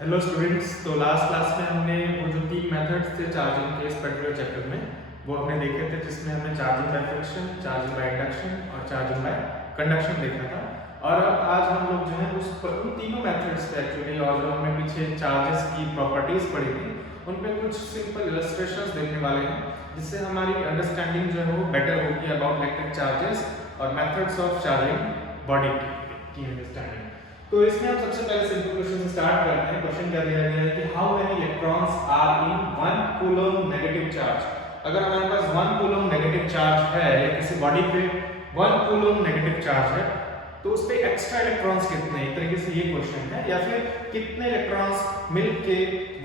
Hello students. तो last class में हमने वो जो तीन मेथड्स थे चार्जिंग के इस पर्टिकुलर चैप्टर में वो हमने देखे थे, जिसमें हमने charging by friction, charging by induction और चार्जिंग बाय कंडक्शन देखा था। और अब आज हम लोग जो है उन तीनों मेथड्स पे एक्चुअली, और जो हमने पीछे चार्जेस की प्रॉपर्टीज पढ़ी थी उन पे कुछ सिंपल इलस्ट्रेशंस देखने वाले हैं, जिससे हमारी अंडरस्टैंडिंग जो है वो बेटर होगी अबाउट इलेक्ट्रिक चार्जेस और मेथड्स ऑफ चार्जिंग बॉडी की अंडरस्टैंडिंग। तो इसमें हम सबसे पहले सिंपल क्वेश्चन से स्टार्ट करते हैं। क्वेश्चन क्या दिया गया है कि how many electrons are in 1 coulomb negative charge. अगर हमारे पास 1 कूलम नेगेटिव चार्ज है या किसी बॉडी पे 1 कूलम नेगेटिव चार्ज है, तो उस पे एक्स्ट्रा इलेक्ट्रॉन्स कितने हैं, एक तरीके से ये क्वेश्चन है, या फिर कितने इलेक्ट्रॉन्स मिलके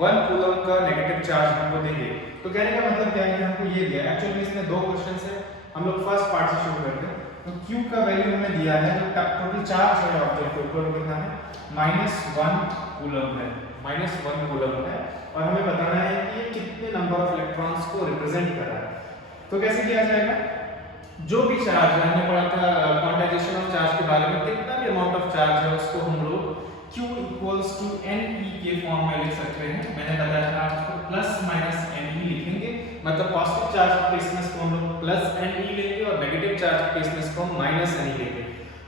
1 कूलम का नेगेटिव चार्ज हमको देंगे। तो कहने का मतलब क्या है कि हमको ये दिया है। एक्चुअली इसमें दो क्वेश्चंस है, हम लोग फर्स्ट पार्ट से शुरू करते हैं। तो Q का वैल्यू हमें दिया है, जो टोटल चार्ज है ऑब्जेक्ट के ऊपर कितना है, -1 कूलम है, -1 कूलम है, और हमें बताना है कि ये कितने नंबर ऑफ इलेक्ट्रॉन्स को रिप्रेजेंट कर रहा है। तो कैसे किया जाएगा, जो भी चार्ज है, हमने पढ़ा था क्वांटाइजेशन ऑफ चार्ज के बारे में, कितना भी अमाउंट ऑफ चार्ज है उसको हम लोग Q इक्वल्स टू NE के फॉर्म में लिख सकते हैं। मैंने बताया था आपको प्लस माइनस NE लिखेंगे, मतलब पॉजिटिव चार्ज के केस में इसको हम लोग प्लस NE लेंगे और नेगेटिव चार्ज के केस में इसको हम माइनस NE लेंगे।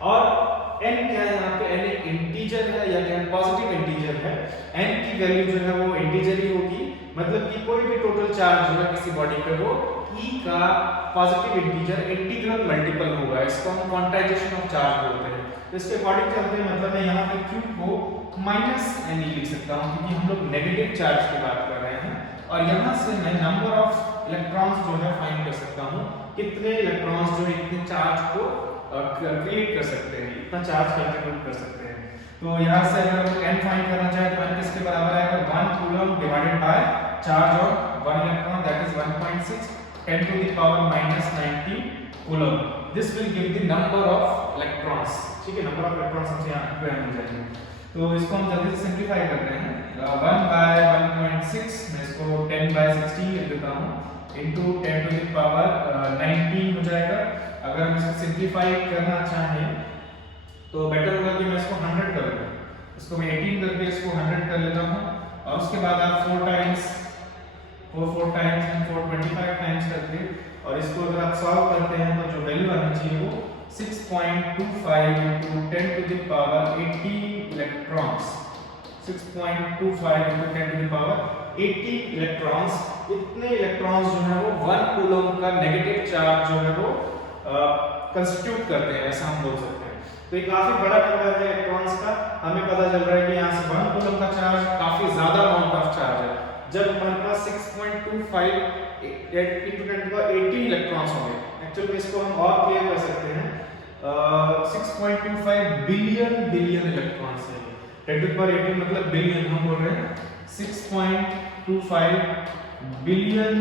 और n क्या है यहाँ पे, n एक इंटीजर है या क्या पॉजिटिव इंटीजर है। n की वैल्यू जो है वो इंटीजर ही होगी, मतलब कि कोई भी टोटल चार्ज जो है किसी बॉडी पे वो e का पॉजिटिव इंटीजर इंटीग्रल मल्टीपल होगा। इसको हम क्वांटाइजेशन ऑफ चार्ज बोलते हैं। तो इसके अकॉर्डिंग चलते हैं, मतलब मैं यहाँ पे q को -NE लिख सकता हूँ, क्योंकि हम लोग नेगेटिव चार्ज की बात कर रहे हैं। और यहाँ से मैं नंबर ऑफ इलेक्ट्रॉन्स जो है फाइंड कर सकता हूँ, कितने इलेक्ट्रॉन्स जो है इतने चार्ज को क्रिएट कर सकते हैं, इतना चार्ज कंट्रीब्यूट कर सकते हैं। तो यहाँ से अगर हम n फाइंड करना चाहे तो n किसके बराबर आएगा, 1 coulomb divided by charge of 1 electron, that is 1.6 10 to the power -19 coulomb. This will give the number of electrons. ठीक है, नंबर ऑफ इलेक्ट्रॉन्स हमसे यहाँ पे मिल जाएंगे। तो इसको हम जल्दी से सिंपलीफाई करते हैं। 1 बाय 1.6 मैं इसको 10 बाय 16 लिख देता हूँ, इनटू 10 to the power 19 हो जाएगा। अगर हम इसको सिंपलीफाई करना चाहें तो बेटर होगा कि मैं इसको 100 कर लूँ। इसको मैं 18 करके इसको 100 कर लेता हूँ, और उसके बाद आप 4 टाइम्स 4 टाइम्स एंड 4 25 टाइम्स करके, और इसको अगर आप सॉल्व करते हैं तो जो वैल्यू आनी चाहिए वो 6.25 into 10 to the power 18 electrons, 6.25 into 10 to the power 80 electrons. इतने इलेक्ट्रॉन्स जो है वो 1 कूलम का नेगेटिव चार्ज जो है वो कंस्टिट्यूट करते हैं, ऐसा हम बोल सकते हैं। तो ये काफी बड़ा नंबर है इलेक्ट्रॉन्स का। हमें पता चल रहा है कि यहाँ से 1 कूलम का चार्ज काफी ज्यादा अमाउंट ऑफ चार्ज है। जब हमारे पास 6.25 into 10 to the power 80 electrons होंगे, एक्चुअली इसको हम और क्लियर कर सकते हैं, 6.25 बिलियन इलेक्ट्रॉन्स है। 10 to the power 18 मतलब बिलियन, हम बोल रहे हैं 6.25 बिलियन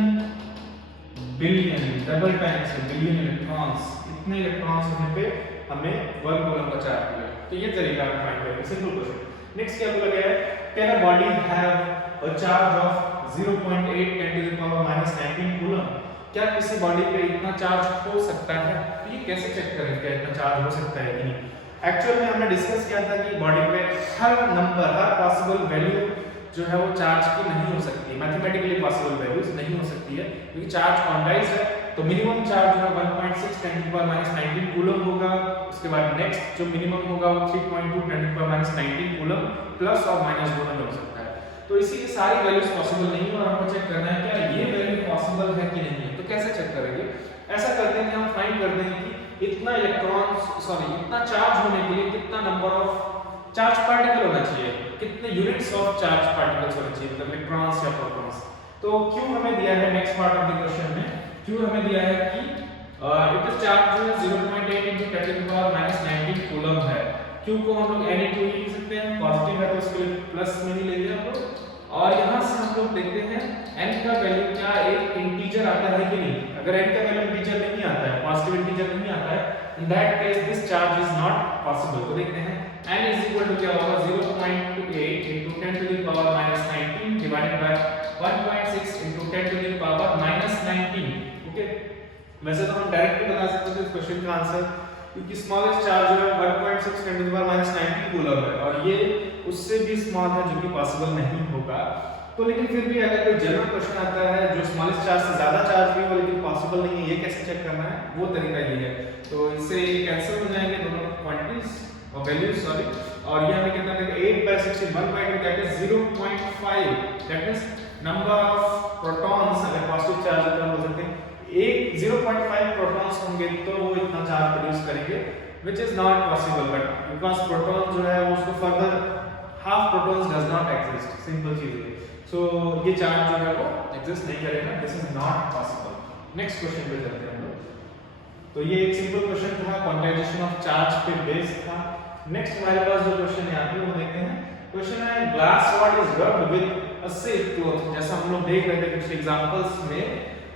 डबल टाइम्स है, बिलियन इलेक्ट्रॉन्स। इतने इलेक्ट्रॉन्स होने पे हमें 1 कूलम का चार्ज मिलेगा। तो ये तरीका हम फाइंड करेंगे, सिंपल क्वेश्चन। नेक्स्ट क्या बोला गया है, can a body have a charge of 0.8 10 to the power -19 coulomb. क्या किसी बॉडी पे इतना चार्ज हो सकता है? तो ये कैसे चेक करें क्या इतना चार्ज हो सकता है कि नहीं। एक्चुअल में हमने डिस्कस किया था कि बॉडी पे हर नंबर, हर पॉसिबल वैल्यू जो है वो चार्ज की नहीं हो सकती, मैथमेटिकली पॉसिबल वैल्यूज नहीं हो सकती है, क्योंकि चार्ज क्वांटाइज है। तो मिनिमम चार्ज जो है 1.6 10 to the power -19 कूलम होगा। उसके बाद नेक्स्ट जो मिनिमम होगा वो 3.2 10 to the power -19 coulomb, plus और माइनस दोनों में हो सकता है। तो इसी की सारी वैल्यूज पॉसिबल नहीं है, और हमको चेक करना है क्या ये वैल्यू पॉसिबल है कि नहीं है। तो कैसे चेक करेंगे, ऐसा करते हैं कि हम फाइंड करते हैं कि इतना इतना चार्ज होने के लिए कितना नंबर ऑफ चार्ज पार्टिकल होना चाहिए, कितने यूनिट्स ऑफ चार्ज पार्टिकल्स होने चाहिए, मतलब इलेक्ट्रॉन्स या प्रोटॉन्स। तो Q हमें दिया है next part of the question में। Q हमें दिया है कि इट इज चार्ज जो है 0.8 into 10 to the power -19 coulomb है। Q को हम लोग Na2 लिख सकते हैं, पॉजिटिव है तो उसके लिए प्लस में ही लेंगे हम लोग। और यहाँ से हम लोग देखते हैं n का वैल्यू क्या एक इंटीजर आता है कि नहीं। अगर n का वैल्यू इंटीजर नहीं आता है, पॉजिटिव इंटीजर नहीं आता है, in that case this charge is not possible. तो देखते हैं n इज इक्वल टू क्या होगा, 0.28 into 10 to the power -19 divided by 1.6 into 10 to the power -19। Okay, वैसे तो हम डायरेक्टली बता सकते थे इस क्वेश्चन का आंसर क्योंकि स्मॉलेस्ट चार्ज जो है 1.6 × 10⁻⁹ कूलम है और ये उससे भी स्मॉल है, जो कि पॉसिबल नहीं होगा। तो लेकिन फिर भी अगर कोई जनरल क्वेश्चन आता है जो स्मॉलेस्ट चार्ज से ज्यादा चार्ज भी हो लेकिन पॉसिबल नहीं है, ये कैसे चेक करना है, वो तरीका ये है। तो इससे कैंसिल हो जाएंगे दोनों क्वांटिटीज और वैल्यूज, सॉरी, और ये हमें कितना देगा 8/16 1/2 that is 0.5, that means number of protons, अगर पॉजिटिव चार्ज होता है बोल सकते हैं 0.5 प्रोटॉन्स होंगे तो वो इतना चार्ज प्रोड्यूस करेंगे, which is not possible, but because proton जो है वो उसको further half protons does not exist, simple चीज है। सो ये चार्ज जो है वो एग्जिस्ट नहीं करेगा, this is not possible. Next question पे चलते हैं हम लोग। तो ये एक सिंपल क्वेश्चन था, क्वांटाइजेशन ऑफ चार्ज पे बेस्ड था। नेक्स्ट हमारे पास जो क्वेश्चन है यहाँ पे वो देखते हैं। क्वेश्चन है glass rod is rubbed with a silk cloth, जैसा हम लोग देख रहे थे कुछ एग्जांपल्स में,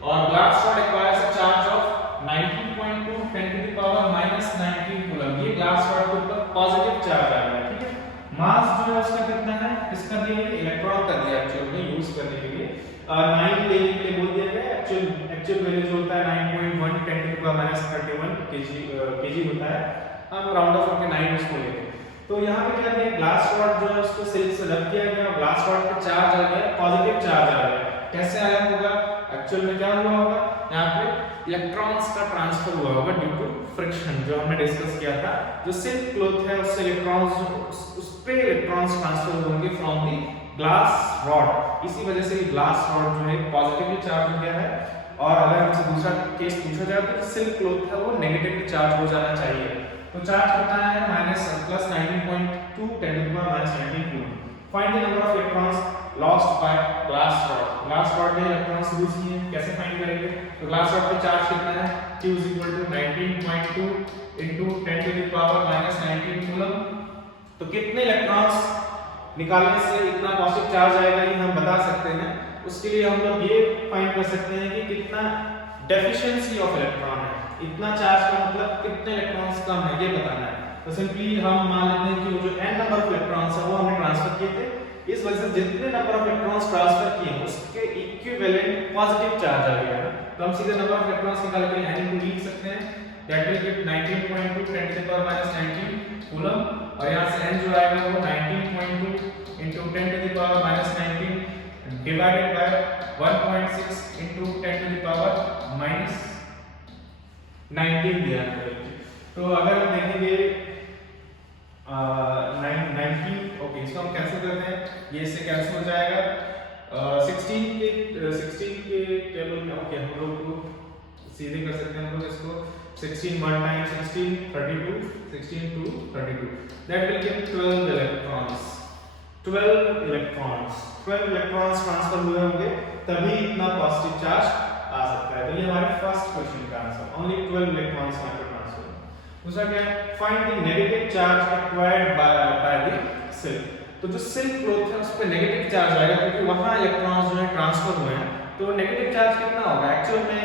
और glass rod acquires a charge of 19.2 10⁻⁻19 coulomb. ये ग्लास रॉड के ऊपर पॉजिटिव चार्ज आ रहा है, ठीक है। मास जो है उसका कितना है, इसका दिया है इलेक्ट्रॉन का दिया एक्चुअल में यूज करने के लिए 9 लेने के लिए बोल दिया गया। एक्चुअल वैल्यू जो होता है 9.1 10⁻31 केजी होता है, हम राउंड ऑफ करके 9 उसको लेते हैं। तो यहाँ पे क्या दिया, ग्लास रॉड जो है उसको सिल्क से रब किया गया, ग्लास रॉड पे चार्ज आ गया, पॉजिटिव चार्ज आ गया। कैसे आया होगा, एक्चुअल में क्या हुआ होगा, यहाँ पे इलेक्ट्रॉन्स का ट्रांसफर हुआ होगा ड्यू टू फ्रिक्शन, जो हमने डिस्कस किया था। जो सिल्क क्लॉथ है उससे इलेक्ट्रॉन्स, उस पे इलेक्ट्रॉन्स ट्रांसफर होंगे फ्रॉम द ग्लास रॉड, इसी वजह से ग्लास रॉड जो है पॉजिटिवली चार्ज हो गया है। और अगर हमसे दूसरा केस पूछा जाए तो सिल्क क्लॉथ है वो नेगेटिवली चार्ज हो जाना चाहिए। तो चार्ज कितना है, -19.2 10⁻⁻19 coulomb. Find the number of electrons lost by glass rod. Glass rod में इलेक्ट्रॉन्स लूज किए हैं, कैसे फाइंड करेंगे, तो ग्लास रॉड पे चार्ज कितना है, Q = 19.2 × 10⁻⁻19 कूलम। तो कितने इलेक्ट्रॉन्स निकालने से इतना पॉजिटिव चार्ज आएगा ये हम बता सकते हैं। उसके लिए हम लोग ये फाइंड कर सकते हैं कि कितना डेफिशिएंसी ऑफ इलेक्ट्रॉन है, इतना चार्ज का मतलब कितने इलेक्ट्रॉन्स कम है ये बताना है। तो सिंपली हम मान लेते हैं कि वो जो n नंबर ऑफ इलेक्ट्रॉन्स है वो हमने ट्रांसफर किए थे, इस वजह से जितने नंबर ऑफ इलेक्ट्रॉन्स ट्रांसफर किए उसके इक्विवेलेंट पॉजिटिव चार्ज आ गया है। तो हम सीधे नंबर ऑफ इलेक्ट्रॉन्स निकाल के n को लिख सकते हैं, दैट विल गिव 19.2 10⁻⁻19 कूलम, और यहां से n जो आएगा वो 19.2 × 10⁻⁻19 डिवाइडेड बाय 1.6 × 10⁻⁻19 दिया है। तो अगर हम देखेंगे 19, ओके, इसको हम कैंसिल करते हैं, ये इससे कैंसिल हो जाएगा। 16 के टेबल में, ओके, हम लोग को सीधे कर सकते हैं हम लोग इसको 16 1 time 16 32 16 2 32 that will give 12 electrons. 12 electrons transfer हुए होंगे तभी इतना पॉजिटिव चार्ज आ सकता है। तो ये हमारे फर्स्ट क्वेश्चन का आंसर, ओनली 12 इलेक्ट्रॉन्स यहाँ पे ट्रांसफर। दूसरा क्या है, find the negative charge acquired by the silk. तो जो सिल्क क्लॉथ है उस पे नेगेटिव चार्ज आएगा क्योंकि वहां इलेक्ट्रॉन्स जो है ट्रांसफर हुए हैं। तो नेगेटिव चार्ज कितना होगा, एक्चुअल में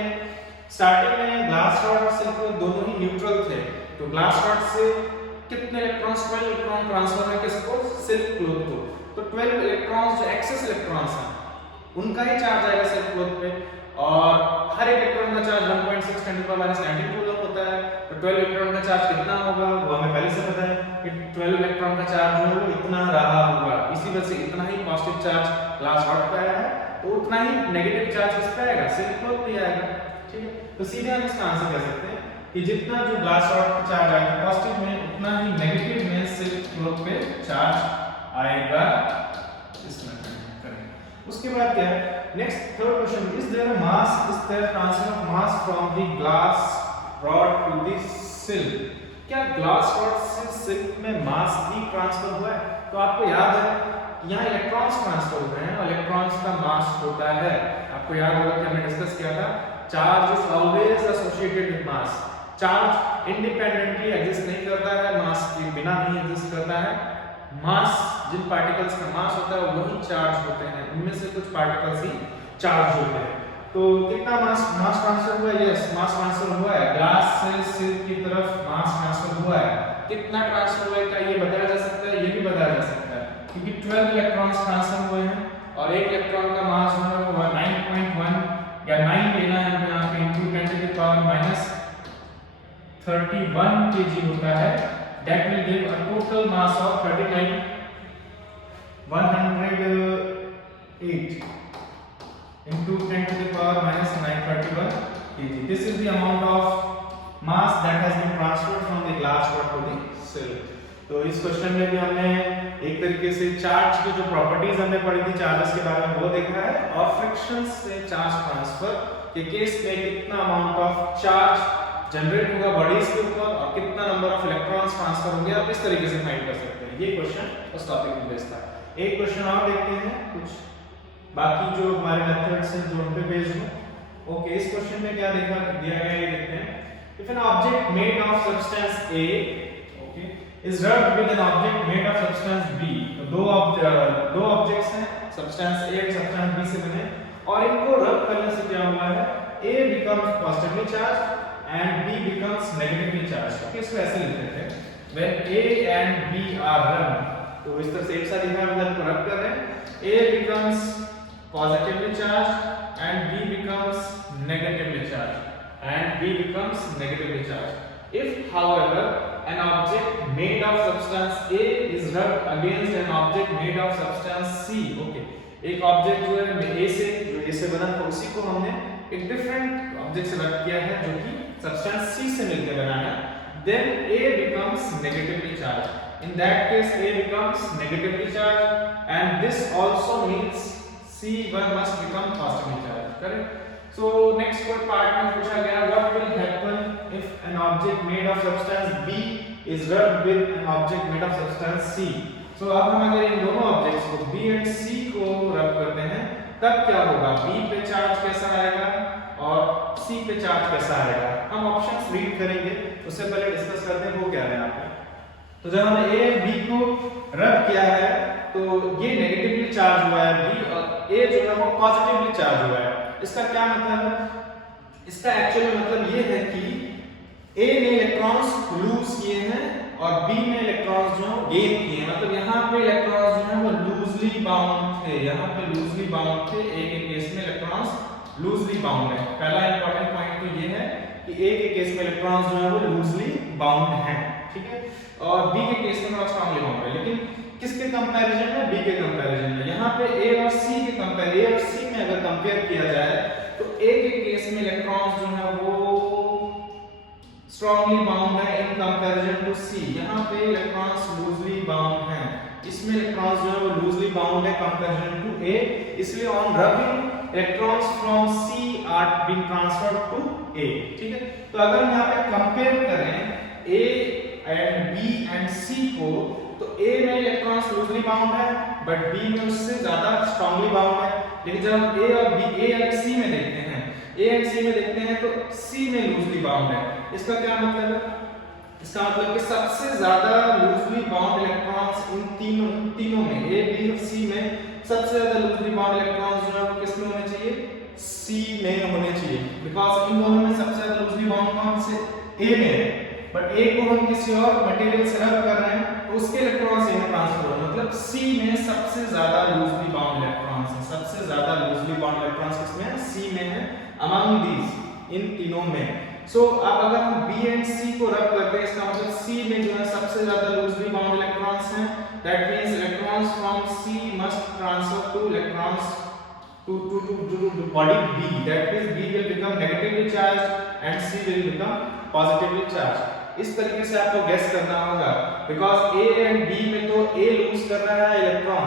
स्टार्टिंग में ग्लास रॉड और सिल्क क्लॉथ दोनों ही न्यूट्रल थे, तो ग्लास रॉड से कितने इलेक्ट्रॉन्स, 12 इलेक्ट्रॉन ट्रांसफर है किसको, सिल्क क्लॉथ को। तो 12 इलेक्ट्रॉन्स जो एक्सेस इलेक्ट्रॉन्स हैं उनका ही चार्ज आएगा सिल्क क्लॉथ पे, और हर इलेक्ट्रॉन का चार्ज 1.6 10⁻⁻19 कूलम होता है। तो 12 इलेक्ट्रॉन का चार्ज कितना होगा वो हमें पहले से पता है कि 12 इलेक्ट्रॉन का चार्ज जो है वो इतना रहा होगा, इसी वजह से इतना ही पॉजिटिव चार्ज ग्लास रॉड पे आया है, तो उतना ही नेगेटिव चार्ज किस पे आएगा, सिल्क क्लॉथ पे आएगा, ठीक है। तो सीधे हम इसका आंसर कह सकते हैं कि जितना जो ग्लास रॉड पे चार्ज आएगा पॉजिटिव में, उतना ही नेगेटिव में सिल्क क्लॉथ पे चार्ज आएगा। इसमें करें। उसके बाद क्या है, next third question, is there a mass, is there transfer of mass from the glass rod to the silk. क्या ग्लास रॉड से सिल्क में मास भी ट्रांसफर हुआ है? तो आपको याद है यहाँ इलेक्ट्रॉन्स ट्रांसफर हुए हैं और इलेक्ट्रॉन्स का मास होता है। आपको याद होगा कि हमने डिस्कस किया था charge is always associated with mass. Charge independently exist नहीं करता है, मास के बिना नहीं एग्जिस्ट करता है। मास, जिन पार्टिकल्स का मास होता है वही चार्ज होते हैं, उनमें से कुछ पार्टिकल्स ही चार्ज होते हैं। तो कितना मास ट्रांसफर हुआ है? यस, मास ट्रांसफर हुआ है, ग्लास से सिल्क की तरफ मास ट्रांसफर हुआ है। कितना ट्रांसफर हुआ है क्या ये बताया जा सकता है? ये भी बताया जा सकता है क्योंकि 12 इलेक्ट्रॉन्स ट्रांसफर हुए हैं और एक इलेक्ट्रॉन का मास जो है वो 9.1 या 9 लेना है हमें यहाँ पे इनटू 10⁻⁻³ 31 kg होता है, that will give a total mass of 108 into 10 to the power minus 931 kg. This is the amount of mass that has been transferred from the glass rod to the cell. तो इस question में भी हमने एक तरीके से charge की जो प्रॉपर्टीज हमने पढ़ी थी चार्जेस के बारे में वो देखा है, और फ्रिक्शन से चार्ज ट्रांसफर के केस में कितना अमाउंट ऑफ चार्ज जनरेट होगा बॉडीज के ऊपर और कितना नंबर ऑफ इलेक्ट्रॉन्स ट्रांसफर होंगे, आप इस तरीके से फाइंड कर सकते हैं। ये क्वेश्चन उस टॉपिक में बेस्ड था। एक क्वेश्चन और देखते हैं, कुछ बाकी जो हमारे मेथड्स हैं जो उन पे बेस्ड हो। ओके, इस क्वेश्चन में क्या दिया गया है ये देखते हैं। If an object made of substance A is rubbed with an object made of substance B, तो दो ऑब्जेक्ट्स हैं, सब्सटेंस A और सब्सटेंस B से बने, और इनको रब करने से क्या हुआ है, A becomes positively charged and B becomes negatively charged। तो इसको ऐसे लिखते हैं, when A and B are rubbed, तो इस तरह से एक साथ लिखा है, मतलब रब कर रहे हैं, A becomes positively charged and B becomes negatively charged and B becomes negatively charged। If however an object made of substance A is rubbed against an object made of substance C, okay, एक object जो है A से बना था उसी को हमने एक डिफरेंट ऑब्जेक्ट से रब किया है जो कि सब्सटेंस C से मिलकर बना है, then A becomes negatively charged। In that case A becomes negatively charged and this also means C1 must become positively charged, correct? So next part में पूछा गया what will happen if an object made of substance B is rubbed with an object made of substance C। So अब हम अगर इन दोनों objects को B and C को रब करते हैं तब क्या होगा, B पे चार्ज कैसा आएगा और C पे चार्ज कैसा आएगा। हम ऑप्शंस रीड करेंगे, उससे पहले डिस्कस करते हैं वो क्या है यहाँ पे। तो जब हमने A B को रब किया है तो ये नेगेटिवली चार्ज हुआ है B और A जो है वो पॉजिटिवली चार्ज हुआ है। इसका क्या मतलब है, इसका एक्चुअल मतलब ये है कि A ने इलेक्ट्रॉन्स लूज किए हैं और B ने इलेक्ट्रॉन्स जो गेन किए हैं, मतलब यहाँ पे इलेक्ट्रॉन्स जो है वो लूजली बाउंड थे, यहाँ पे लूजली बाउंड थे, A के केस में इलेक्ट्रॉन्स लूजली बाउंड है। पहला इंपॉर्टेंट पॉइंट तो ये है कि A के केस में इलेक्ट्रॉन्स जो है वो लूजली बाउंड हैं, ठीक है, और B के केस में थोड़ा स्ट्रांगली बाउंड है। लेकिन किसके कंपैरिजन में, B के कंपैरिजन में। यहाँ पे A और C के कंपेयर, A और C में अगर कंपेयर किया जाए तो A के केस में इलेक्ट्रॉन्स जो है वो स्ट्रांगली बाउंड है इन कंपैरिजन टू C। यहाँ पे इलेक्ट्रॉन्स लूजली बाउंड हैं, इसमें इलेक्ट्रॉन्स जो है वो लूजली बाउंड है कंपैरिजन टू A, इसलिए on rubbing electrons from C are being transferred to A, ठीक है। तो अगर हम यहाँ पे कंपेयर करें A and B and C को, तो A में इलेक्ट्रॉन्स लूजली बाउंड है बट B में उससे ज्यादा स्ट्रांगली बाउंड है। लेकिन जब हम A और B, A एंड C में देखते हैं, A एंड C में देखते हैं तो C में लूजली बाउंड है। इसका क्या मतलब है, इसका मतलब कि सबसे ज्यादा लूजली बाउंड इलेक्ट्रॉन्स इन तीनों में A, B और C में सबसे ज्यादा लूजली बाउंड इलेक्ट्रॉन्स जो है वो किस में होने चाहिए, C में होने चाहिए, बिकॉज़ इन दोनों में सबसे ज्यादा लूजली बाउंड कौन से, A में है, बट A को हम किसी और मटेरियल से रब कर रहे हैं तो उसके इलेक्ट्रॉन्स A में ट्रांसफर हो, मतलब C में सबसे ज्यादा लूजली बाउंड इलेक्ट्रॉन्स हैं, सबसे ज्यादा लूजली बाउंड इलेक्ट्रॉन्स किसमें है, C में है, अमंग दीस इन तीनों में। सो अब अगर हम B एंड C को रब करते हैं इसका मतलब C में जो है सबसे ज्यादा लूजली बाउंड इलेक्ट्रॉन्स हैं, that means electrons from C must transfer two electrons to body B, that means B will become negatively charged and C will become positively charged। इस तरीके से आपको गेस करना होगा, बिकॉज़ A एंड B में तो A loose कर रहा है electron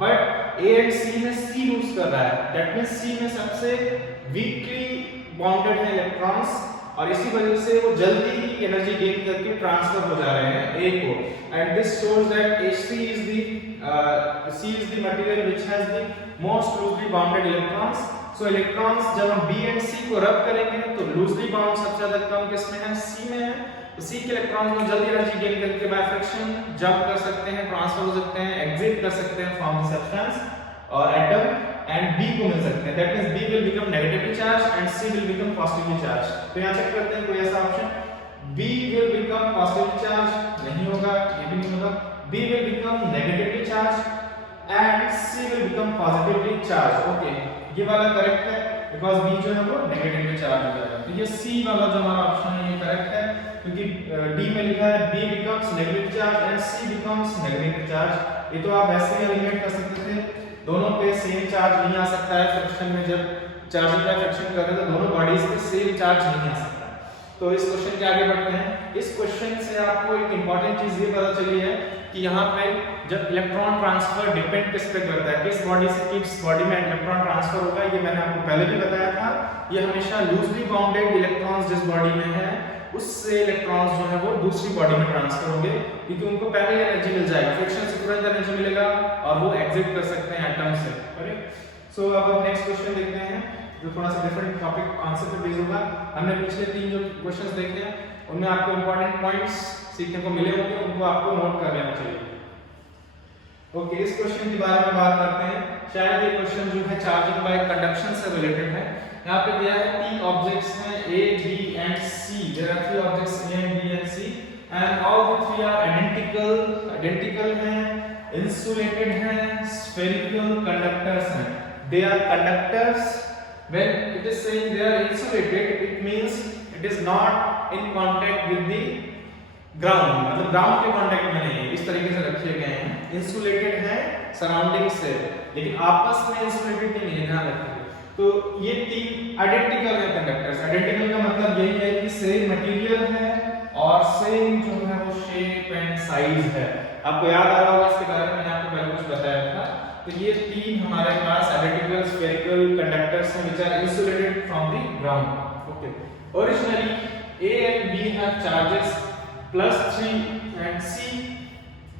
but A and C में C लूज कर रहा है, दैट मींस C में सबसे वीकली बॉन्डेड है इलेक्ट्रॉन्स और इसी वजह से वो जल्दी ही एनर्जी गेन करके ट्रांसफर हो जा रहे हैं A को, and this shows that C is the material which has the most loosely bounded electrons। so electrons जब हम B and C को रब करेंगे तो loosely bound सबसे ज्यादा कम किसमें है, C में है, तो C के इलेक्ट्रॉन्स में जल्दी एनर्जी गेन करके बाय फ्रिक्शन जंप कर सकते हैं, ट्रांसफर हो सकते हैं, एग्जिट कर सकते हैं फ्रॉम द सब्सटेंस और एटम एंड B को मिल सकते हैं, that means B will become negatively charged and C will become positively charged। तो यहां चेक करते हैं कोई ऐसा option, B will become positively charged नहीं होगा, ये भी नहीं होगा, B will become negatively charged and C will become positively charged। Okay, ये वाला करेक्ट है बिकॉज़ B जो है वो नेगेटिवली चार्ज हो जाएगा, तो ये C वाला जो हमारा ऑप्शन है ये करेक्ट है। क्योंकि डी में लिखा है B becomes negative charge and C becomes negative charge. ये तो आप ऐसे ही एलिमिनेट कर सकते थे, दोनों पे सेम चार्ज नहीं आ सकता है फ्रिक्शन में, जब चार्जिंग का फ्रिक्शन कर रहे हैं तो दोनों बॉडीज पे सेम चार्ज नहीं आ सकता। तो इस क्वेश्चन के आगे बढ़ते हैं। इस क्वेश्चन से आपको एक इंपॉर्टेंट चीज ये पता चली है कि यहाँ पे जब इलेक्ट्रॉन ट्रांसफर डिपेंड किस पे करता है, किस बॉडी से किस बॉडी में इलेक्ट्रॉन ट्रांसफर होगा, ये मैंने आपको पहले भी बताया था। ये हमेशा लूजली बाउंडेड इलेक्ट्रॉन्स जिस बॉडी में है उससे इलेक्ट्रॉन्स जो है वो दूसरी बॉडी में ट्रांसफर होंगे, क्योंकि उनको पहले एनर्जी मिल जाएगी, फ्रिक्शन से तुरंत एनर्जी मिलेगा और वो एग्जिट कर सकते हैं एटम से। करेक्ट। सो अब हम नेक्स्ट क्वेश्चन देखते हैं जो थोड़ा सा डिफरेंट टॉपिक आंसर पे बेस्ड होगा। हमने पिछले 3 जो क्वेश्चंस देखे हैं उनमें आपको इंपॉर्टेंट पॉइंट्स सीखने को मिले होंगे, उनको आपको नोट कर लेना चाहिए। ओके, इस क्वेश्चन के बारे में बात करते हैं। शायद ये क्वेश्चन जो है चार्जिंग बाय कंडक्शन से रिलेटेड है। यहाँ पे दिया है 3 ऑब्जेक्ट्स हैं A, B and C। There are 3 objects A, B and C and all the 3 are identical हैं, इंसुलेटेड हैं, स्फेरिकल कंडक्टर्स हैं। They are conductors. When it is saying they are insulated, it means it is not in contact with the ground, मतलब ground के contact में नहीं है, इस तरीके से रखे गए हैं। इंसुलेटेड है सराउंडिंग से, लेकिन आपस में इंसुलेटेड नहीं है, ध्यान रखिए। तो ये 3 आइडेंटिकल है कंडक्टर्स। आइडेंटिकल का मतलब यही है कि सेम मटेरियल है और सेम जो है वो शेप एंड साइज है। आपको याद आ रहा होगा इसके बारे में मैंने आपको पहले कुछ बताया था। तो ये 3 हमारे पास आइडेंटिकल स्फेरिकल कंडक्टर्स हैं which are insulated from the ground. Okay. Originally A and B have charges +3 and C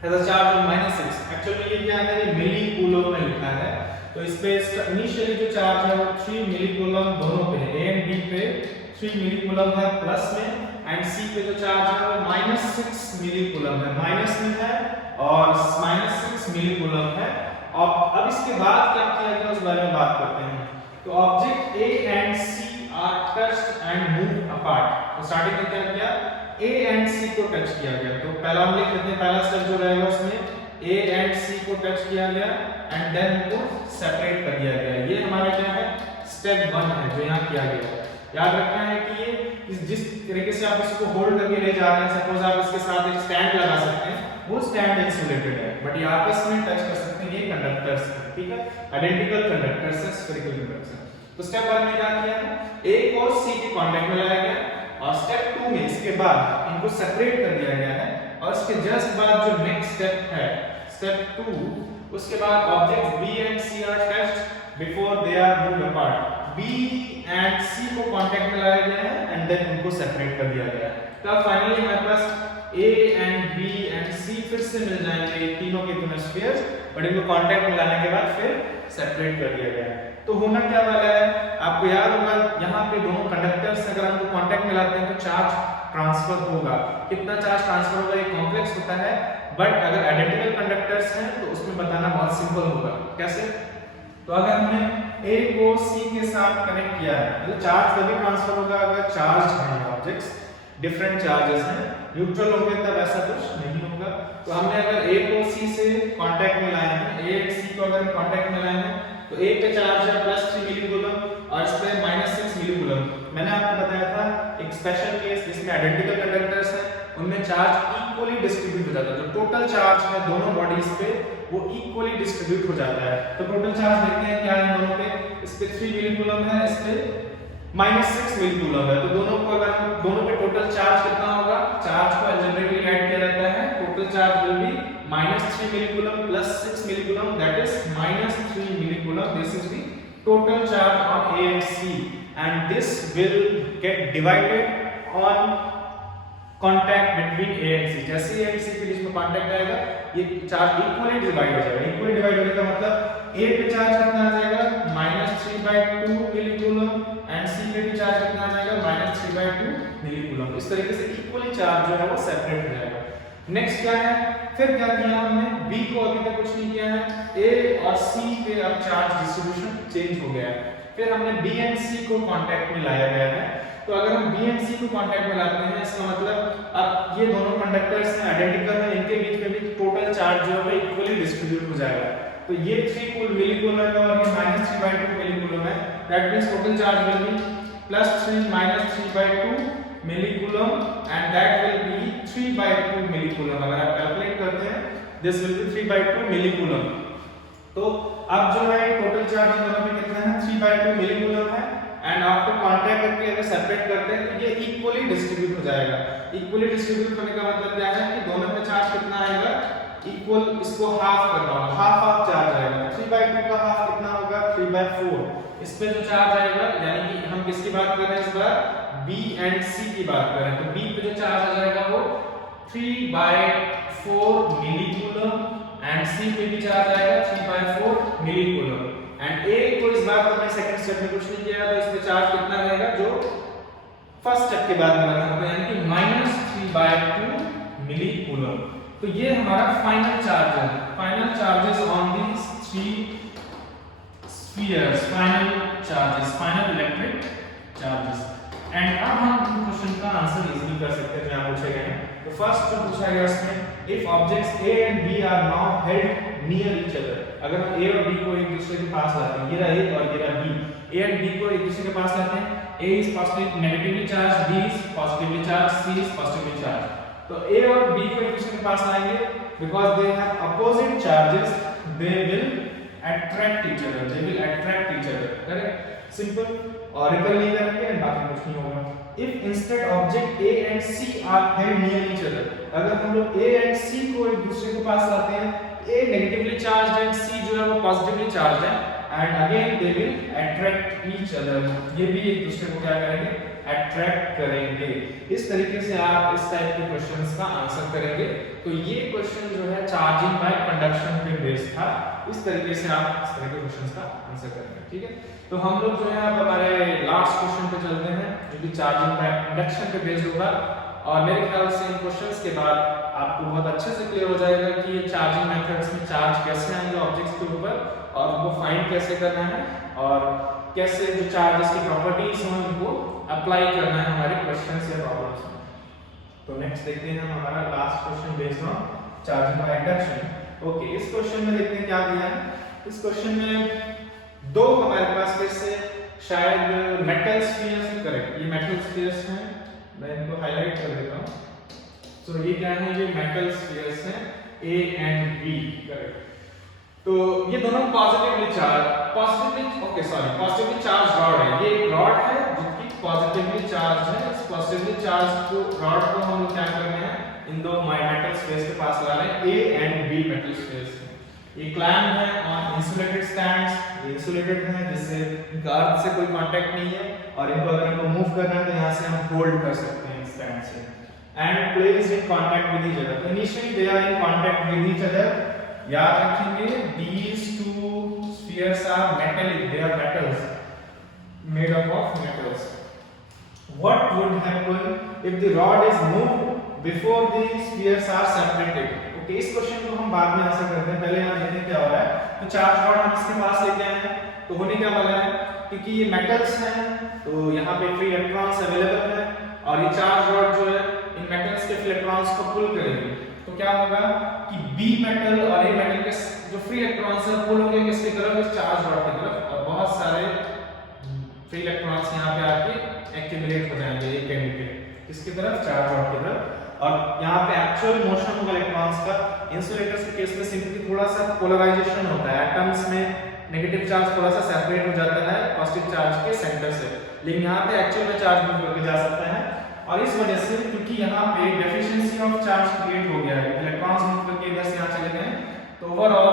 has a charge of -6. Actually ये क्या है, ये मिली कूलम में लिखा है। तो इस पे इनिशियली जो चार्ज है वो 3 मिली कूलम दोनों पे है। A and B पे 3 मिली कूलम है प्लस में, एंड C पे जो चार्ज है वो -6 मिली कूलम है, माइनस में है और -6 मिली कूलम है। अब इसके बाद क्या किया गया उस बारे में बात करते हैं। तो object A and C are touched and moved apart. तो स्टार्टिंग में क्या किया, A एंड C को टच किया गया। तो पहला हम लिख लेते हैं, पहला स्टेप जो रहेगा उसमें A एंड C को टच किया गया एंड देन उनको सेपरेट कर दिया गया। ये हमारा क्या है, स्टेप 1 है जो यहाँ किया गया है। याद रखना है कि ये जिस तरीके से आप इसको होल्ड करके ले जा रहे हैं, सपोज आप इसके साथ एक स्टैंड लगा सकते हैं, वो स्टैंड इंसुलेटेड है, बट ये आपस में टच कर सकते हैं, ये कंडक्टर्स हैं, ठीक है, आइडेंटिकल कंडक्टर्स हैं, स्फेरिकल कंडक्टर्स। तो स्टेप 1 में क्या किया है, A को C के कांटेक्ट में लाया गया और स्टेप 2 में इसके बाद इनको सेपरेट कर दिया गया है। और इसके जस्ट बाद जो नेक्स्ट स्टेप है, स्टेप 2, उसके बाद objects B and C are touched before they are moved apart. B and C को कांटेक्ट में लाया गया है एंड देन उनको सेपरेट कर दिया गया है। तो अब फाइनली हमारे पास A and B and C फिर से मिल जाएंगे, तीनों के तीनों स्फीयर्स, बट इनको कांटेक्ट में लाने के बाद फिर सेपरेट कर दिया गया है। तो होना क्या वाला है, आपको याद होगा यहाँ पे दोनों कंडक्टर्स अगर हम कांटेक्ट में लाते हैं तो चार्ज ट्रांसफर होगा। कितना चार्ज ट्रांसफर होगा ये कॉम्प्लेक्स होता है, बट अगर आइडेंटिकल कंडक्टर्स हैं तो उसमें बताना बहुत सिंपल होगा। कैसे, तो अगर हमने A को C के साथ कनेक्ट किया है तो चार्ज तभी ट्रांसफर होगा अगर चार्ज हैं ऑब्जेक्ट्स, डिफरेंट चार्जेस हैं, न्यूट्रल होंगे तब ऐसा कुछ नहीं होगा। तो हमने अगर A को C से कांटेक्ट में लाए हैं, A एंड C को अगर हम कांटेक्ट में लाए हैं तो A पे चार्ज है +3 मिली कूलम और इस पे -6 मिली कूलम। मैंने आपको बताया था एक स्पेशल केस जिसमें आइडेंटिकल कंडक्टर्स हैं, उनमें चार्ज इक्वली डिस्ट्रीब्यूट हो जाता है। जो टोटल चार्ज है दोनों बॉडीज पे वो इक्वली डिस्ट्रीब्यूट हो जाता है। तो टोटल चार्ज देखते हैं क्या है दोनों पे, इस पे 3 मिली कूलम है, इस पे -6 मिली कूलम है। तो दोनों को अगर दोनों पे टोटल चार्ज कितना होगा, चार्ज को अलजेब्रिकली ऐड किया जाता है, total charge will be -3 millicoulomb +6 millicoulomb, that is -3 millicoulomb. This is the total charge on A and C and this will get divided on contact between A and C। जैसे A and C के बीच में contact आएगा ये charge equally divide हो जाएगा। Equally divide होने का मतलब A पे चार्ज कितना आ जाएगा -3/2 मिली कूलम एंड C पे भी चार्ज कितना आ जाएगा -3/2 मिली कूलम। इस तरीके से इक्वली चार्ज जो है वो सेपरेट हो जाएगा। नेक्स्ट क्या है, फिर क्या किया हमने, B को अभी तक कुछ नहीं किया है, A और C पे अब चार्ज डिस्ट्रीब्यूशन चेंज हो गया है। फिर हमने B एंड C को कांटेक्ट में लाया गया है। तो अगर हम B एंड C को कांटेक्ट में लाते हैं इसका मतलब अब ये दोनों कंडक्टर्स हैं, आइडेंटिकल हैं, इनके बीच में भी टोटल चार्ज जो है इक्वली डिस्ट्रीब्यूट हो जाएगा। तो ये 3 मिली कूलम है और ये -3/2 मिली कूलम है, that means total charge will be +3 -3/2 millicoulomb and that will be 3/2 millicoulomb. अगर आप कैलकुलेट करते हैं दिस विल बी 3/2 मिलीकूलम। तो अब जो है टोटल चार्ज दोनों में कितना है 3/2 मिलीकूलम है एंड आफ्टर कांटेक्ट करके अगर सेपरेट करते हैं तो ये इक्वली डिस्ट्रीब्यूट हो जाएगा। इक्वली डिस्ट्रीब्यूट होने का मतलब क्या है कि दोनों में चार्ज कितना आएगा इक्वल, इसको हाफ करना होगा, हाफ चार्ज आएगा। 3/2 का हाफ कितना होगा 3/4। इस पे जो चार्ज आएगा यानी कि हम किसकी बात कर रहे हैं इस बार B एंड C की बात कर रहे हैं, तो B पे जो चार्ज आ जाएगा वो 3/4 मिलीकूलम एंड C पे भी चार्ज आएगा 3/4 मिलीकूलम। एंड A को इस बार हमने सेकंड स्टेप में कुछ नहीं किया तो इसमें चार्ज कितना रहेगा जो फर्स्ट स्टेप के बाद मिला था यानी कि -3/2 मिलीकूलम। तो ये हमारा फाइनल चार्ज है, final charges on these 3 spheres, final charges, final electric charges. And अब हम क्वेश्चन का आंसर इजीली कर सकते हैं जहां पूछे गए हैं। तो फर्स्ट जो पूछा गया इसमें if objects A and B are now held near each other, अगर हम A और B को एक दूसरे के पास लाते हैं, ये रहा A और ये रहा B, A एंड B को एक दूसरे के पास लाते हैं, A is positive negatively charged, B is positively charged, C is positively charged। तो A और B को एक दूसरे के पास लाएंगे because they have opposite charges, they will attract each other, they will attract each other, correct, simple। और ripple नहीं करेंगे एंड बाकी कुछ नहीं होगा। If instead object A and C are held near each other, अगर हम लोग A and C को एक दूसरे के पास लाते हैं, A negatively charged है, C जो है वो positively charged है and again they will attract each other, ये भी एक दूसरे को क्या करेंगे अट्रैक्ट करेंगे। इस तरीके से आप इस टाइप के क्वेश्चंस का आंसर करेंगे। तो ये क्वेश्चन जो है चार्जिंग बाय कंडक्शन पे बेस्ड था, इस तरीके से आप इस तरह के क्वेश्चंस का आंसर करेंगे, ठीक है। तो हम लोग जो है अब हमारे लास्ट क्वेश्चन पे चलते हैं जो कि चार्जिंग बाय इंडक्शन पे बेस्ड होगा और मेरे ख्याल से इन क्वेश्चंस के बाद आपको बहुत अच्छे से क्लियर हो जाएगा कि ये चार्जिंग मेथड्स में चार्ज कैसे आएंगे ऑब्जेक्ट्स के ऊपर और उनको फाइंड कैसे करना है और कैसे जो चार्जेस की प्रॉपर्टीज हैं उनको अप्लाई करना है हमारे क्वेश्चंस या प्रॉब्लम्स में। तो नेक्स्ट देखते हैं हम हमारा last question based on charging by induction. Okay, इस क्वेश्चन में देखते हैं क्या दिया है। इस क्वेश्चन में दो हमारे पास कैसे शायद मेटल स्फीयर्स हैं, करेक्ट, ये मेटल स्फीयर्स हैं, मैं इनको हाईलाइट कर देता हूं। सो ये क्या है, ये मेटल स्फीयर्स हैं A एंड B, करेक्ट। तो ये दोनों पॉजिटिवली चार्ज रॉड है, ये एक रॉड है जो कि पॉजिटिवली चार्ज है। इस पॉजिटिवली चार्ज को रॉड को हम लोग क्या कर रहे हैं इन दो मेटल स्फीयर्स के पास ला रहे हैं, A and B metal spheres हैं। ये क्लैम्प है ऑन इंसुलेटेड स्टैंड्स, ये इंसुलेटेड है जिससे इनका अर्थ से कोई कांटेक्ट नहीं है और इनको अगर इनको मूव करना है तो यहां से हम होल्ड कर सकते हैं स्टैंड से। And placed in contact with each other, तो initially they are in contact with each other. याद रखेंगे these two spheres are metallic, they are metals made up of metals। what would happen if the rod is moved before the spheres are separated? Okay, इस question को हम बाद में answer करते हैं, पहले यहां देखते हैं क्या हो रहा है। तो चार्ज रॉड हम इसके पास लेके आए हैं तो होने क्या वाला है, क्योंकि ये मेटल्स हैं तो यहाँ पे फ्री इलेक्ट्रॉन्स अवेलेबल है और ये चार्ज रॉड जो है इन मेटल्स के फ्री इलेक्ट्रॉन्स को पुल करेंगे। तो क्या होगा कि B मेटल और A मेटल के जो फ्री इलेक्ट्रॉन्स हैं पुल होंगे किसकी तरफ, इस चार्ज रॉड की तरफ और बहुत सारे फ्री इलेक्ट्रॉन्स यहाँ पे आके एक्यूमुलेट हो जाएंगे एक एंड पे किसकी तरफ, चार्ज रॉड की तरफ। और यहाँ पे एक्चुअल मोशन होगा इलेक्ट्रॉन्स का। इंसुलेटर्स के केस में सिंपली थोड़ा सा पोलराइजेशन होता है, एटम्स में नेगेटिव चार्ज थोड़ा सा सेपरेट हो जाता है पॉजिटिव चार्ज के सेंटर से, लेकिन यहाँ पे एक्चुअल में चार्ज मूव करके जा सकता है और इस वजह से क्योंकि यहाँ पे डेफिशिएंसी ऑफ चार्ज क्रिएट हो गया है, इलेक्ट्रॉन्स मूव करके इधर से यहाँ चले गए तो ओवरऑल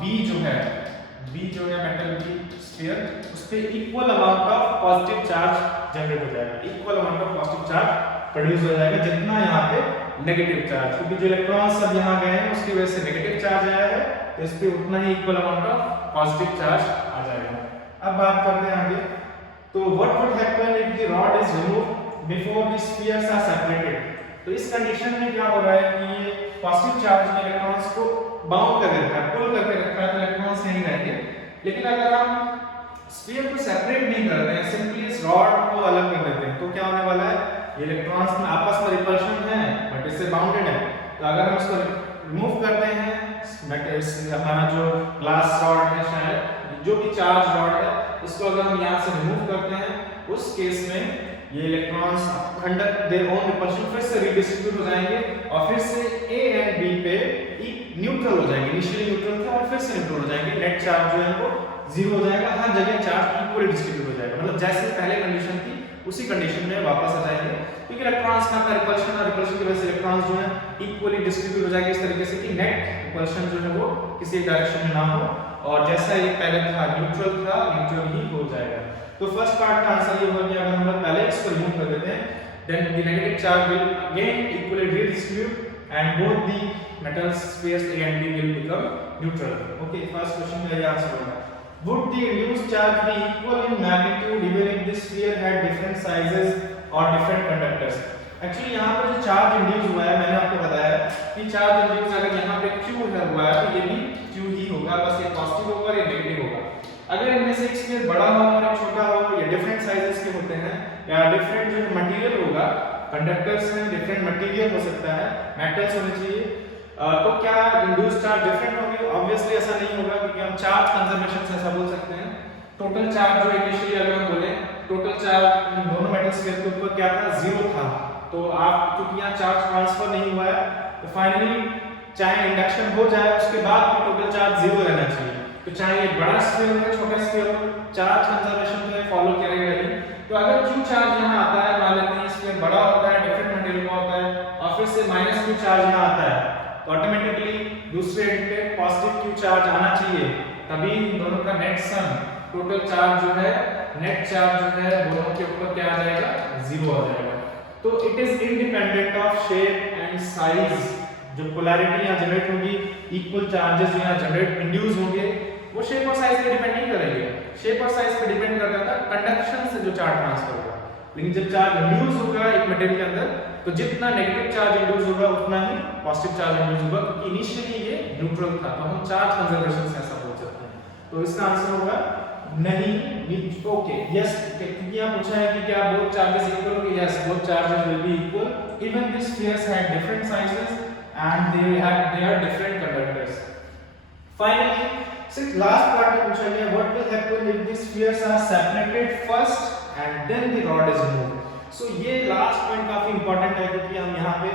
B जो है मेटल B स्फीयर उस पे equal amount of positive charge generate हो जाएगा, equal amount of positive charge produce हो जाएगा जितना यहाँ पे नेगेटिव चार्ज, क्योंकि जो इलेक्ट्रॉन्स सब यहाँ गए हैं उसकी वजह से नेगेटिव चार्ज आया है तो इस पे उतना ही equal amount of positive charge आ जाएगा। अब बात करते हैं आगे। तो what would happen if the rod is removed before the spheres are separated? तो इस कंडीशन में क्या हो रहा है कि ये पॉजिटिव चार्ज ने इलेक्ट्रॉन्स को बाउंड करके रखा है, पुल करके रखा है तो इलेक्ट्रॉन्स यहीं रहेंगे। लेकिन अगर हम स्फीयर को सेपरेट नहीं करते हैं, सिंपली इस रॉड को अलग कर देते हैं तो क्या होने वाला है, ये इलेक्ट्रॉन्स में आपस में रिपल्शन है बट इससे बाउंडेड है। तो अगर हम इसको रिमूव करते हैं, हमारा जो ग्लास रॉड है शायद जो भी चार्ज रॉड है उसको अगर हम यहाँ से रिमूव करते हैं उस केस में ये electrons under their own repulsion फिर से रीडिस्ट्रीब्यूट हो जाएंगे और फिर से ए एंड बी पे न्यूट्रल हो जाएंगे, इनिशियली न्यूट्रल थे और फिर से न्यूट्रल हो जाएंगे, नेट चार्ज जो है वो जीरो हो जाएगा, हर जगह चार्ज इक्वली डिस्ट्रीब्यूट हो जाएगा, मतलब जैसे पहले कंडीशन थी उसी कंडीशन में वापस आ जाएंगे, क्योंकि इलेक्ट्रॉन्स का रिपल्शन और रिपल्शन की वजह से इलेक्ट्रॉन्स जो है इक्वली डिस्ट्रीब्यूट हो जाएंगे इस तरीके से कि नेट रिपल्शन जो है वो किसी डायरेक्शन में ना हो, और जैसा ये पहले था न्यूट्रल ही हो जाएगा। तो फर्स्ट पार्ट का आंसर ये होगा कि अगर हम लोग पहले इसको रिमूव कर देते हैं, then the negative charge will again equally redistribute and both the metal spheres A and B will become neutral. Okay, first question का ये आंसर होगा। Would the induced charge be equal in magnitude even if the sphere had different sizes or different conductors? Actually यहाँ पर जो charge induce हुआ है, मैंने आपको बताया कि चार्ज इंड्यूस अगर यहाँ पे Q हुआ है तो ये भी Q ही होगा, बस ये पॉजिटिव होगा या नेगेटिव होगा। अगर इनमें से एक स्फीयर बड़ा हो और एक छोटा हो या डिफरेंट साइजेस के होते हैं या डिफरेंट जो मटेरियल होगा, कंडक्टर्स हैं, डिफरेंट मटेरियल हो सकता है, मेटल्स होने चाहिए, तो क्या इंड्यूस्ड चार्ज डिफरेंट होंगे? ऑब्वियसली ऐसा नहीं होगा, क्योंकि हम चार्ज कंजर्वेशन से ऐसा बोल सकते हैं। टोटल चार्ज जो इनिशियली अगर हम बोले टोटल चार्ज इन दोनों मेटल स्फीयर के ऊपर क्या था, जीरो था, तो आप क्योंकि यहाँ चार्ज ट्रांसफर नहीं हुआ है तो फाइनली चाहे इंडक्शन हो जाए उसके बाद भी टोटल चार्ज जीरो रहना चाहिए। तो चाहे ये बड़ा स्फीयर हो या छोटा स्फीयर हो, चार्ज कंजर्वेशन तो फॉलो करेगा ही। तो अगर Q चार्ज यहाँ आता है, मान लेते हैं स्फीयर बड़ा होता है, डिफरेंट मटेरियल का होता है, और फिर से -Q चार्ज यहाँ आता है, तो ऑटोमेटिकली दूसरे एंड पे पॉजिटिव Q चार्ज आना चाहिए, तभी इन दोनों का नेट सम टोटल चार्ज जो है, नेट चार्ज जो है दोनों के ऊपर क्या आ जाएगा, जीरो आ जाएगा। तो it is independent of shape and size. जो पोलैरिटी यहाँ जनरेट होगी, इक्वल चार्जेस यहाँ जनरेट इंड्यूस होंगे, वो शेप और साइज पे डिपेंड नहीं करेंगे। शेप और साइज पे डिपेंड करता था कंडक्शन से जो चार्ज ट्रांसफर होगा, लेकिन जब चार्ज इंड्यूस होगा एक मटेरियल के अंदर, तो जितना नेगेटिव चार्ज इंड्यूस होगा उतना ही पॉजिटिव चार्ज इंड्यूस होगा, क्योंकि इनिशियली ये न्यूट्रल था, तो हम चार्ज कंजर्वेशन से ऐसा बोल सकते हैं। तो इसका आंसर होगा नहीं। ओके, यस, क्योंकि यहाँ पूछा है कि क्या बोथ चार्जेस इक्वल होंगे? Yes, both charges will be equal even the spheres have different sizes and they are different conductors. Finally, since last part में पूछा गया what will happen if the spheres are separated first and then the rod is removed. So ये last point काफी important है, क्योंकि हम यहाँ पे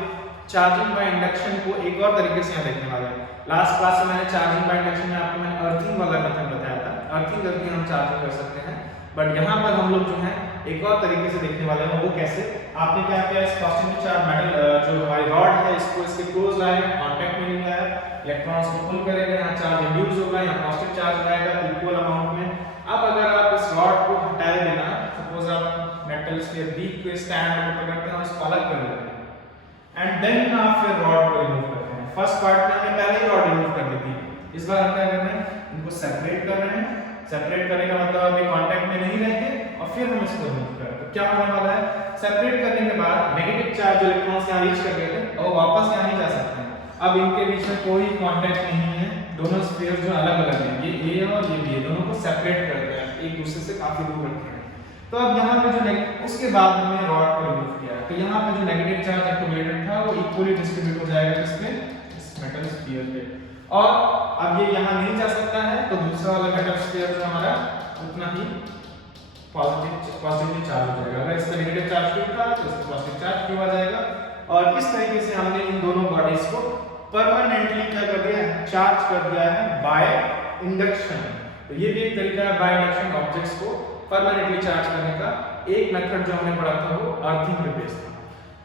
चार्जिंग बाय इंडक्शन को एक और तरीके से यहाँ देखने वाले हैं। लास्ट क्लास में मैंने चार्जिंग बाय इंडक्शन में आपको मैंने अर्थिंग वाला मेथड बताया था, अर्थिंग करके हम चार्जिंग कर सकते हैं, बट यहाँ पर हम लोग जो है एक और तरीके से देखने वाले हैं। वो कैसे? आपने क्या किया, इस पॉजिटिव चार्ज मेटल जो हमारी रॉड है इसको इसके क्लोज लाया, कांटेक्ट में नहीं लाया, इलेक्ट्रॉन्स को पुल करेगा, यहाँ चार्ज इंड्यूस होगा, यहाँ पॉजिटिव चार्ज आएगा इक्वल अमाउंट में। अब अगर आप इस रॉड को हटा देना, सपोज आप मेटल के बीच के स्टैंड को पकड़ते हैं और इसको अलग कर देते हैं, एंड देन आप फिर रॉड को रिमूव करते हैं। फर्स्ट पार्ट में हमने पहले ही रॉड रिमूव कर दी थी, इस बार हम क्या कर रहे हैं, इनको सेपरेट कर रहे हैं। सेपरेट करने का मतलब अभी कांटेक्ट में नहीं रहेंगे और फिर हम इसको रिमूव करें, तो क्या होने वाला है, सेपरेट करने के बाद नेगेटिव चार्ज इलेक्ट्रॉन्स यहाँ रीच कर गए थे और वापस यहाँ नहीं जा सकते हैं। अब इनके बीच में कोई कांटेक्ट नहीं है, दोनों स्फीयर जो अलग अलग हैं, ये A और ये B, दोनों को सेपरेट कर दिया, एक दूसरे से काफी दूर रखते हैं। तो अब यहाँ पे जो उसके बाद हमने रॉड को रिमूव किया, तो यहाँ पे जो नेगेटिव चार्ज एक्यूमुलेटेड था वो इक्वली डिस्ट्रीब्यूट हो जाएगा किसपे, इस मेटल स्फीयर पे, और अब ये यहाँ नहीं जा सकता है, तो दूसरा वाला मेटल स्फीयर जो हमारा उतना ही पॉजिटिव चार्ज हो जाएगा। अगर इसका नेगेटिव चार्ज क्यों था तो इसका पॉजिटिव चार्ज क्यों आ जाएगा। और इस तरीके से हमने इन दोनों बॉडीज को परमानेंटली क्या कर दिया है, चार्ज कर दिया है बाय इंडक्शन। तो ये भी एक तरीका है बाय इंडक्शन ऑब्जेक्ट्स को परमानेंटली चार्ज करने का। एक मेथड जो हमने पढ़ा था वो अर्थिंग पे बेस्ड था।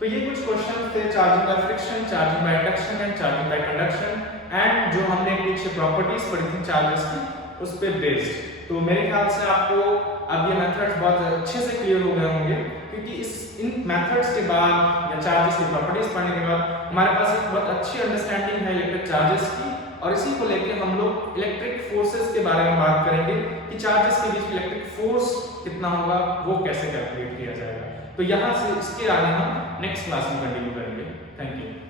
तो ये कुछ क्वेश्चन थे charging by friction, charging by induction and charging by conduction, and जो हमने पीछे प्रॉपर्टीज पढ़ी थी चार्जेस की उस पे बेस्ड। तो मेरे ख्याल से आपको अब ये मेथड्स बहुत अच्छे से क्लियर हो गए होंगे, क्योंकि इन मेथड्स के बाद या चार्जेस की प्रॉपर्टीज पढ़ने के बाद हमारे पास एक बहुत अच्छी अंडरस्टैंडिंग है इलेक्ट्रिक चार्जेस की, और इसी को लेके हम लोग इलेक्ट्रिक फोर्सेस के बारे में बात करेंगे कि चार्जेस के बीच इलेक्ट्रिक फोर्स कितना होगा, वो कैसे कैलकुलेट किया जाएगा। तो यहाँ से इसके आगे हम नेक्स्ट क्लास में कंटिन्यू करेंगे। Thank you.